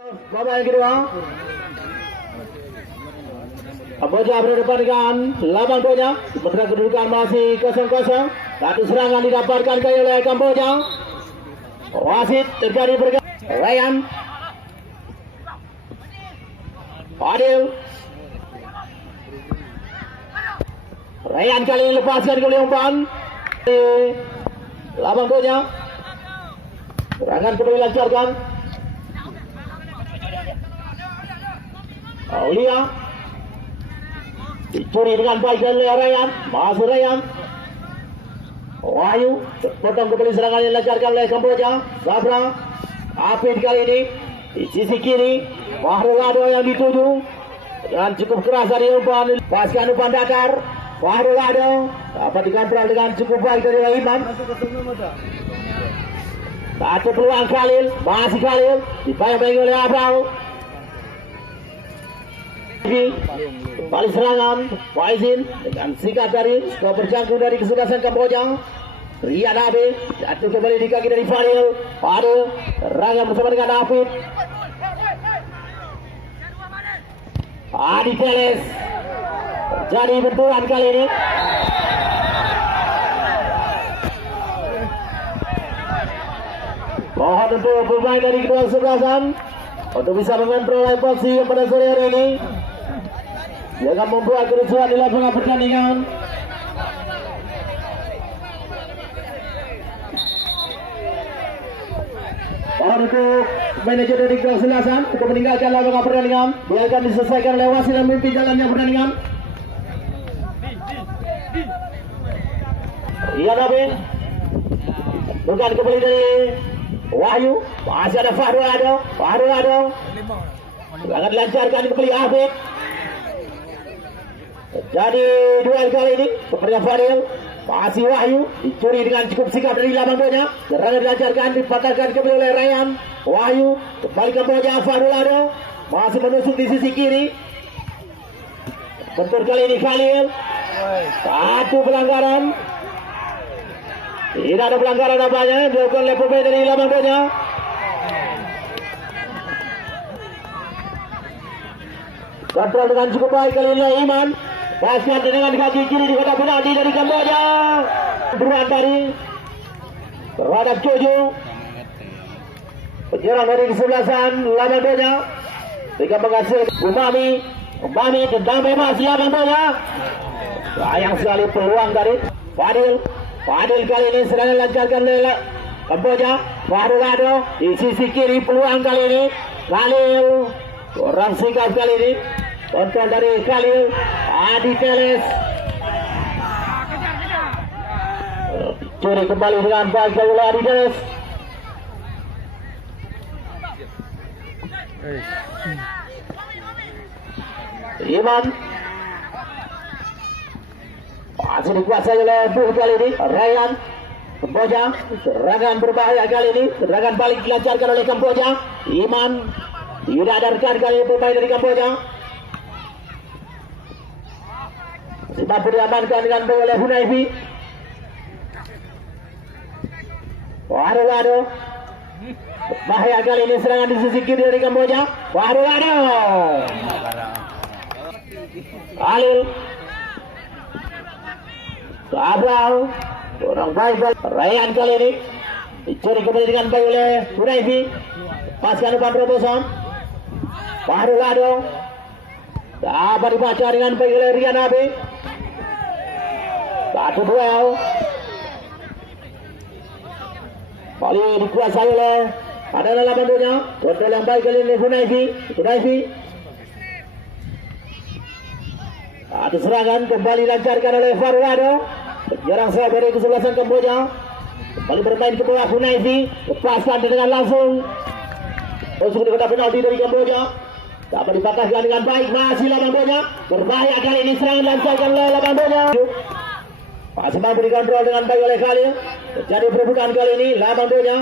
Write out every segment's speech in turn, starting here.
Babak yang kedua. Kamboja berdepan dengan labang bola. Sementara kedudukan masih 0-0. Satu serangan didapatkan oleh Kamboja. Wasit terjadi berganti. Ryan. Adil. Ryan kali ini lepaskan ke umpan. Labang bola. Serangan kembali lancarkan. Aulia. Dicuri dengan baik oleh Ryan. Masih Ryan. Wahyu. Potong kembali serangan yang dilancarkan oleh Kamboja. Sabra. Apit kali ini. Di sisi kiri. Fahrul Ado yang dituju. Dan cukup keras dari umpan. Paskan umpan datar. Fahrul Ado. Dapat dikontrol dengan cukup baik dari Iman. Satu peluang Khalil. Masih Khalil. Dibayang-bayang oleh Abrau. Kembali serangan Faizin dengan sikat dari skor berjangkau dari kesuksesan Kamboja. Rian Abi jatuh kembali di kaki dari Fadil. Fadil serangan bersama dengan David. Adi Teles jadi benturan kali ini. Mohon untuk pemain dari kedua kesuksesan untuk bisa mengontrol posisi yang pada sore hari ini. Jangan membuat kerusuhan di lapangan pertandingan. Mohon untuk manajer dari keselasan untuk meninggalkan lapangan pertandingan. Biarkan diselesaikan oleh wasit dan memimpin jalannya pertandingan. Iya Nabi. Bukan kembali dari Wahyu. Masih ada Fahrul Ado. Fahrul Ado. Akan dilancarkan kembali Afid. Jadi duel kali ini kepada Fadil. Masih Wahyu. Dicuri dengan cukup sikap dari labang bola. Serangan dilancarkan, dipatahkan kembali oleh Ryan. Wahyu kembali ke bola. Fahrul Ado masih menusuk di sisi kiri. Bentur kali ini Khalil. Satu pelanggaran. Tidak ada pelanggaran apanya. Dilakukan oleh pemain dari labang bola. Kontrol dengan cukup baik kali ini Iman. Paskan dengan kaki kiri di kotak penalti dari Kamboja. Berat dari terhadap Jojo. Penyerang dari kesebelasan labang bola. Mereka menghasilkan Umami tentang bebas labang bola. Sayang sekali peluang dari Fadil. Fadil kali ini serangan lancarkan oleh Kamboja. Fahrul Ado di sisi kiri peluang kali ini. Khalil kurang sikap kali ini. Kontrol dari Khalil. Adi Teles curi kembali dengan baik oleh Adi Teles. Iman masih dikuasai oleh Buh kali ini. Ryan. Kamboja serangan berbahaya kali ini. Serangan balik dilancarkan oleh Kamboja. Iman tidak ada rekan kali pemain dari Kamboja. Mampu diamankan dengan baik oleh Hunaifi. Fahrul Ado. Bahaya kali ini serangan di sisi kiri dari Kamboja. Fahrul Ado. Khalil. Abrau. Orang baik. Ryan kali ini. Dicuri kembali dengan baik oleh Hunaifi. Paskan umpan terobosan. Fahrul Ado. Dapat dibaca dengan baik oleh Rian Abi. Satu duel. Kali dikuasai oleh adalah lawan dunia. Kontrol yang baik kali ini Hunaifi. Satu serangan kembali lancarkan oleh Fahrul Ado. Jarang saya dari kesebelasan Kamboja. Kembali bermain ke bawah Hunaifi. Lepaskan dengan langsung. Masuk di kotak penalti dari Kamboja. Dapat dipatahkan dengan baik. Masih lawan bola. Berbahaya kali ini serangan lancarkan oleh lawan bola. Masih mampu dikontrol dengan baik oleh Khalil. Jadi perebutan kali ini lawan bola.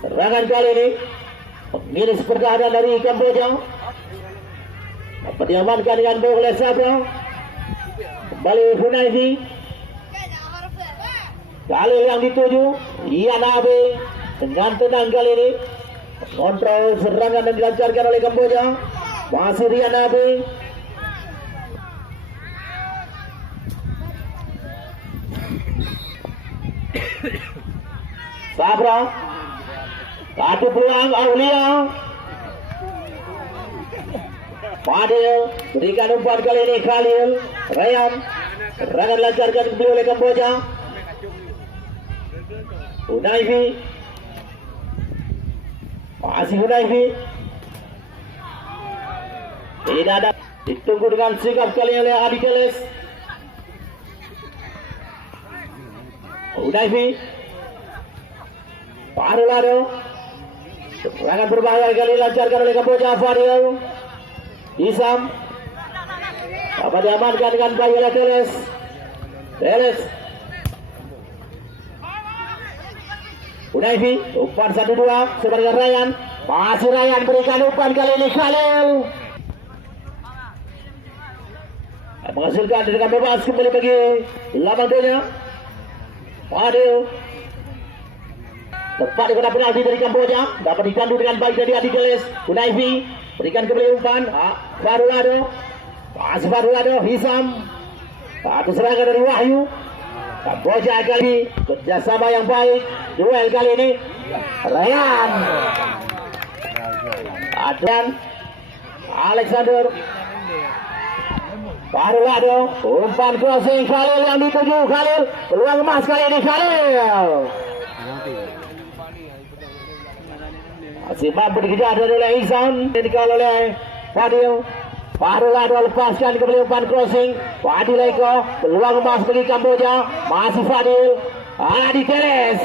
Serangan kali ini minus pertahanan dari Kamboja. Dapat diamankan dengan baik oleh Sabra. Kembali Hunaifi. Khalil yang dituju, Ian Abe dengan tenang kali ini kontrol serangan yang dilancarkan oleh Kamboja. Masih Rian Abe. Sabra. Satu peluang Aulia. Fadil berikan umpan kali ini Khalil. Ryan. Serangan dilancarkan kembali oleh Kamboja. Unaifi. Masih Unaifi. Tidak ada. Ditunggu dengan sigap kali oleh Adi Keles. Unaifi. Parulado. Serangan berbahaya kali dilancarkan oleh Kamboja. Fadil. Isam. Dapat diamankan dengan baik oleh Keles. Keles. Unaifi. Umpan 1-2. Sebagai Ryan. Masih Ryan berikan umpan kali ini Khalil. Menghasilkan dengan bebas kembali bagi Labang Donya. Fadil. Tepat dikena penalti dari Kamboja. Dapat ditandu dengan baik dari Adi Keles. Unaifi. Berikan kembali umpan. Farulado. Masih Farulado. Hisam. Satu serangan dari Wahyu. Kamboja kali kerjasama yang baik. Duel kali ini Ryan. Adrian. Alexander. Farulado. Umpan crossing Khalil yang dituju. Khalil. Peluang emas kali ini Khalil. Masih mampu dikejar oleh Ihsan. Dikawal oleh Fadil. Farulado lepaskan kembali umpan crossing. Fadil Eko. Peluang emas bagi Kamboja. Masih Fadil. Adi Keles.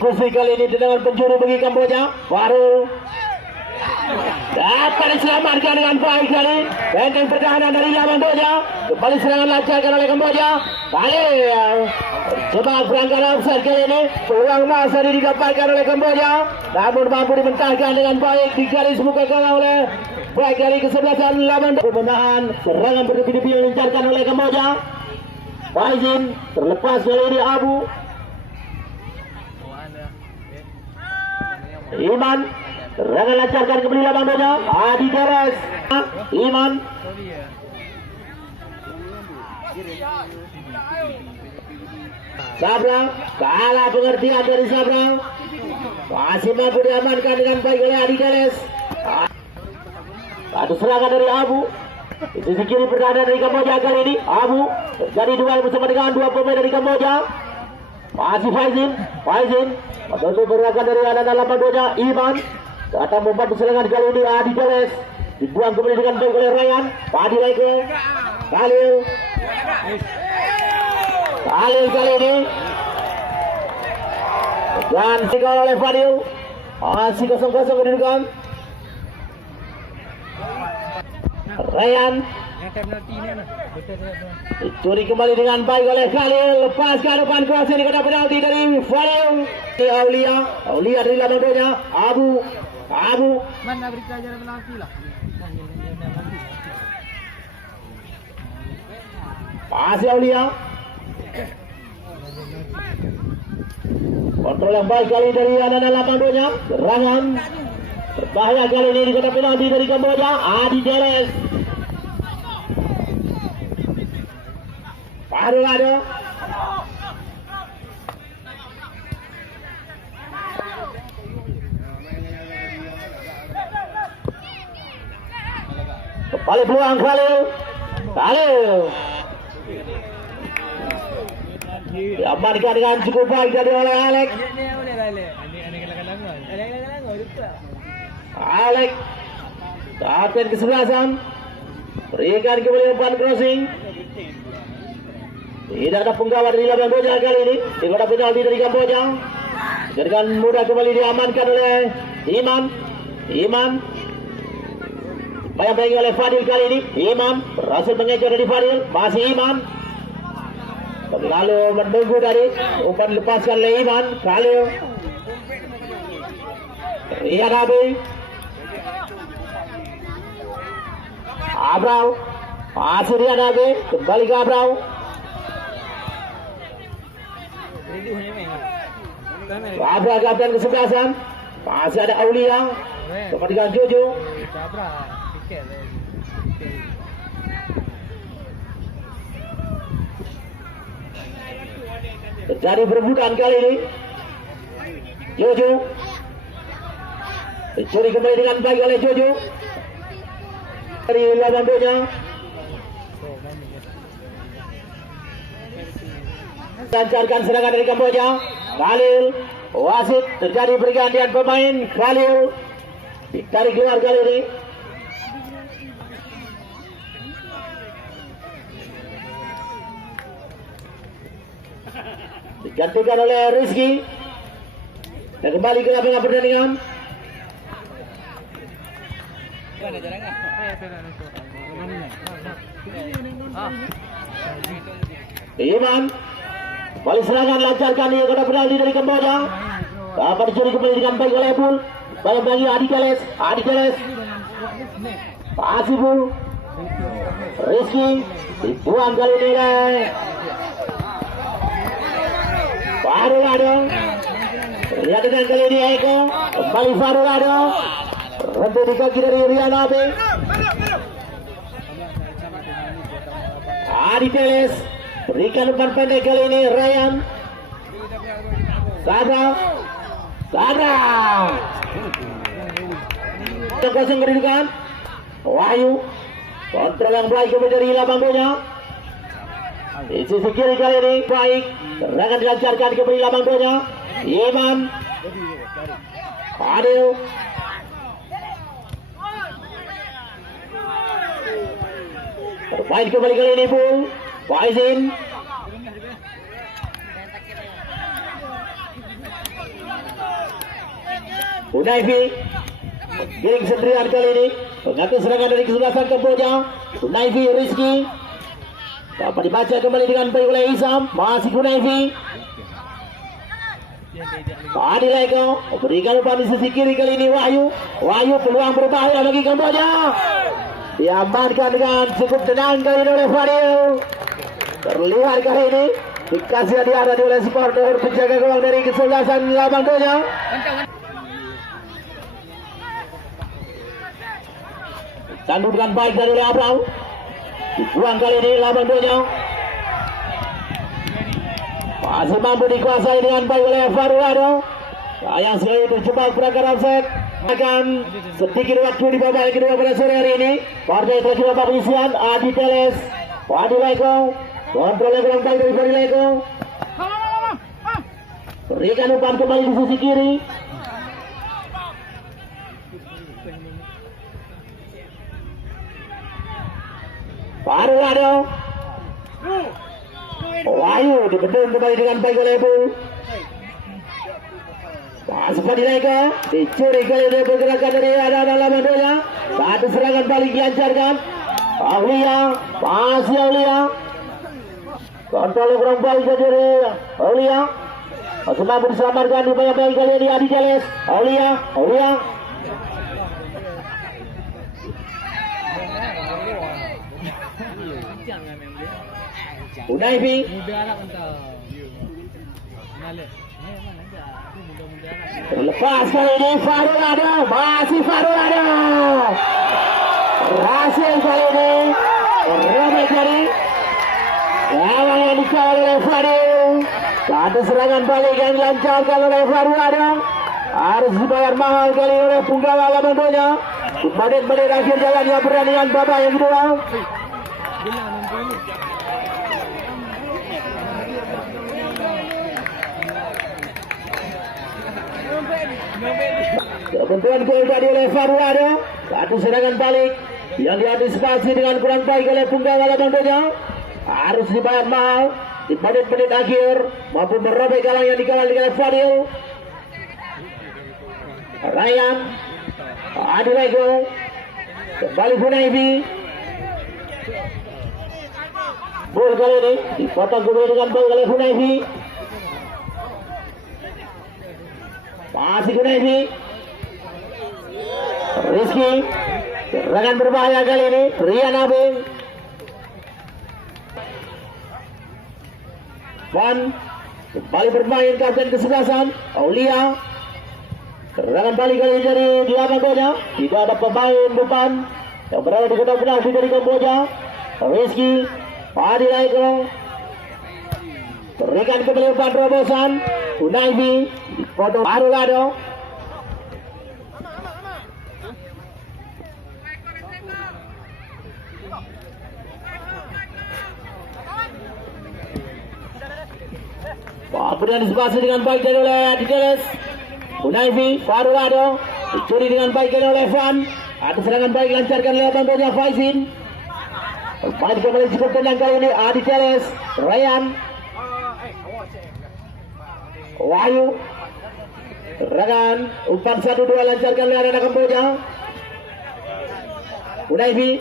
Kursi kali ini dengan penjuru bagi Kamboja. Farul. Dapat diselamatkan dengan baik kali. Benteng pertahanan dari Labang Donya. Kembali serangan lancarkan oleh Kamboja. Khalil. Coba berangkat offside kali ini. Peluang emas tadi didapatkan oleh Kamboja. Namun mampu dimentahkan dengan baik. Di garis muka gawang oleh baik dari kesebelasan Labang Donya. Menahan serangan berdepi-depi yang dilancarkan oleh Kamboja. Faizin terlepas kali ini Abu. Iman. Serangan lancarkan kembali Labang Donya. Adi Keles. Iman. Sabra. Kalah pengertian dari Sabra. Masih mampu diamankan dengan baik oleh Adi Keles. Satu serangan dari Abu. Di sisi kiri pertahanan dari Kamboja kali ini. Abu. Terjadi duel bersama dengan dua pemain dari Kamboja. Masih Faizin. Faizin. Tentu bergerakan dari anak Labang Donya. Iman. Datang membantu serangan kali ini Adi Keles. Dibuang kembali dengan baik oleh Ryan. Fadil Eko. Khalil. Khalil kali ini. Dan dikawal oleh Fadil. Masih kosong-kosong kedudukan. Ryan. Dicuri kembali dengan baik oleh Khalil. Lepaskan depan crossing di kotak penalti dari Fadil. Aulia. Aulia dari Labang Donya. Abu. Abu. Mana berita ajar penalti lah. Masih Aulia. Kontrol yang baik kali dari anak Labang Donya. Serangan berbahaya kali ini di kotak penalti dari Kamboja. Adi Keles. Farulado. Kembali peluang Khalil. Khalil. Diamankan dengan cukup baik dari oleh Alex. Alex. Kapten kesebelasan. Berikan kembali umpan crossing. Tidak ada penggawa dari Labang Donya kali ini. Di kotak penalti dari Kamboja. Dengan mudah kembali diamankan oleh Iman. Iman. Bayang-bayang oleh Fadil kali ini. Iman berhasil mengejar dari Fadil. Masih Iman. Lalu menunggu dari umpan lepaskan oleh Iman. Khalil. Rian Abe. Abrau. Masih Rian Abe. Kembali ke Abrau. Sabra kapten kesebelasan. Masih ada Aulia. Sama dengan Jojo. Terjadi perebutan kali ini. Jojo dicuri kembali dengan baik oleh Jojo dari lawan bola. Lancarkan serangan dari Kamboja. Khalil, wasit, terjadi pergantian pemain. Khalil ditarik keluar kali ini. Digantikan oleh Rizky. Dan kembali ke lapangan pertandingan. Iman balik serangan, lancarkan dia kepada penalti dari Kamboja. Dapat dicuri kembali dengan baik oleh Bul. Balik lagi Adi Teles. Pasibul. Rizky dibuang kali ini. Farulado. Lihat dengan kali ini Eko. Kembali Farulado. Henti di kaki dari Rian Abe. Adi Teles. Berikan umpan pendek kali ini Ryan. Sadra. Kosong kedudukan. Wahyu. Kontrol yang baik kembali dari Labangbonya. Di sisi kiri kali ini baik. Serangan dilancarkan kembali Labangbonya. Iman. Adil. Bermain kembali kali ini Bul. Faizin. Unaifi. Giring sendirian kali ini. Mengatur serangan dari kesebelasan Kamboja. Unaifi, Rizky. Dapat dibaca kembali dengan baik oleh Isam. Masih Unaifi. Adil Eko. Berikan umpan di sisi kiri kali ini Wahyu. Wahyu peluang berbahaya bagi Kamboja. Diamankan dengan cukup tenang kali ini oleh Fadil. Terlihat kali ini dikasih hadiah oleh supporter penjaga gawang dari kesebelasan Labangbonya. Tandu dengan baik dari oleh Abraham. Dibuang kali ini Labangbonya. Masih mampu dikuasai dengan baik oleh Farulado. Sayang sekali terjebak pelanggaran offside. Akan sedikit waktu di babak kedua pada sore hari ini. Partai terakhir babak penyisian Adi Teles. Adi Leko. Kontrol yang kurang baik dari Adi Leko. Berikan umpan kembali di sisi kiri. Farulado. Wahyu dibendung kembali dengan baik oleh Bul. Masuk Adi Leko. Dicuri kali ini pergerakan dari anak-anak Labangbonya. Satu serangan balik dilancarkan. Aulia. Masih Aulia. Kontrol yang kurang baik dari Aulia. Masih mampu diselamatkan di banyak baik kali ini Adi Teles. Aulia. Unaifi. Terlepas kali ini Farulado. Masih Farulado. Berhasil kali ini. Ramai kali. Gawang yang dikawal oleh Fadil. Satu serangan balik yang dilancarkan oleh Farulado. Harus dibayar mahal kali oleh punggawa Labangbonya. Di menit-menit akhir jalannya pertandingan babak yang kedua. Ketentuan gol tadi oleh Farulado. Satu serangan balik yang diantisipasi dengan kurang baik oleh punggawa Labangbonya. Harus dibayar mahal di menit-menit akhir. Mampu merobek gawang yang dikawal oleh Fadil. Ryan. Adi Leko. Kembali Unaifi. Bol kali ini dipotong kembali dengan baik oleh Unaifi. Masih Unaifi. Rizky. Serangan berbahaya kali ini Rian Abing. Kembali bermain kapten kesebelasan Aulia. Serangan balik kali ini dari Kamboja. Tidak ada pemain depan yang berada di kotak penalti dari Kamboja. Rizky Adi Laiko berikan kembali umpan terobosan. Unaifi dipotong Arulado. Kemudian disepasi dengan baik dari oleh Adideles. Unaifi, Farulado dicuri dengan baik oleh Van. Ada serangan baik lancarkan oleh Kamboja Faizin. Main kembali cukup tenang kali ini Adideles, Ryan, Wahyu. Serangan umpan 1-2 lancarkan oleh anak Kamboja. Unaifi.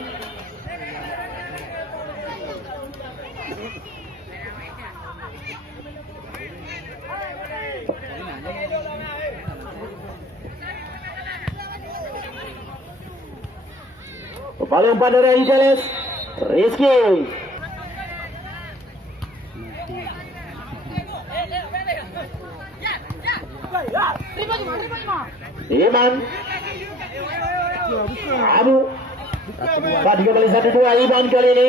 Kembali umpan dari Adideles. Rizky. Iman. Abu. Tadi kembali 1-2 Iman kali ini.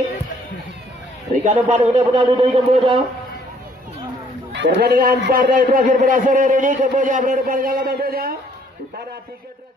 Berikan umpan untuk penalti dari Kamboja. Pertandingan partai terakhir pada sore hari ini Kamboja berhadapan dengan Kamboja pada tiket